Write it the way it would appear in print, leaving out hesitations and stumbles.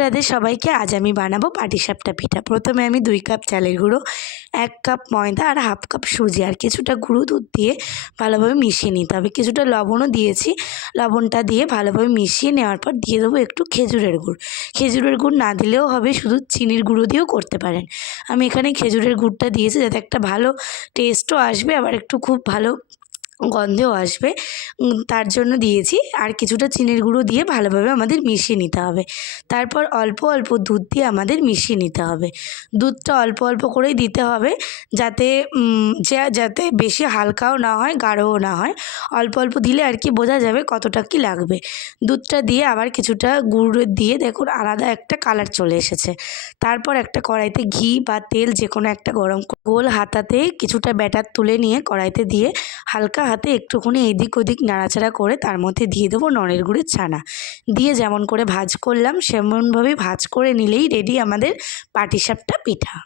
রাধে সবাইকে। আজ আমি বানাবো পাটিসাপটা পিঠা। প্রথমে আমি 2 কাপ চালের গুঁড়ো, 1 কাপ ময়দা আর হাফ কাপ সুজি আর কিছুটা গুঁড়ো দুধ দিয়ে ভালোভাবে মিশিয়ে নিতে হবে। কিছুটা লবণও দিয়েছি। লবণটা দিয়ে ভালোভাবে মিশিয়ে নেওয়ার পর দিয়ে দেবো একটু খেজুরের গুড়। খেজুরের গুড় না দিলেও হবে, শুধু চিনির গুঁড়ো দিয়েও করতে পারেন। আমি এখানে খেজুরের গুড়টা দিয়েছি যাতে একটা ভালো টেস্টও আসবে, আবার একটু খুব ভালো গন্ধও আসবে, তার জন্য দিয়েছি। আর কিছুটা চিনির গুঁড়ো দিয়ে ভালোভাবে আমাদের মিশিয়ে নিতে হবে। তারপর অল্প অল্প দুধ দিয়ে আমাদের মিশিয়ে নিতে হবে। দুধটা অল্প অল্প করেই দিতে হবে, যাতে যাতে বেশি হালকাও না হয়, গাঢ়ও না হয়। অল্প অল্প দিলে আর কি বোঝা যাবে কতটা কি লাগবে। দুধটা দিয়ে আবার কিছুটা গুঁড়ো দিয়ে দেখুন আলাদা একটা কালার চলে এসেছে। তারপর একটা কড়াইতে ঘি বা তেল যে কোনো একটা গরম গোল হাতাতে কিছুটা ব্যাটার তুলে নিয়ে কড়াইতে দিয়ে হালকা হাতে একটুখানি এদিক ওদিক নাড়াচাড়া করে তার মধ্যে দিয়ে দেবো নলের গুড়ের ছানা। দিয়ে যেমন করে ভাজ করলাম সেমনভাবেই ভাজ করে নিলেই রেডি আমাদের পাটিসাপটা পিঠা।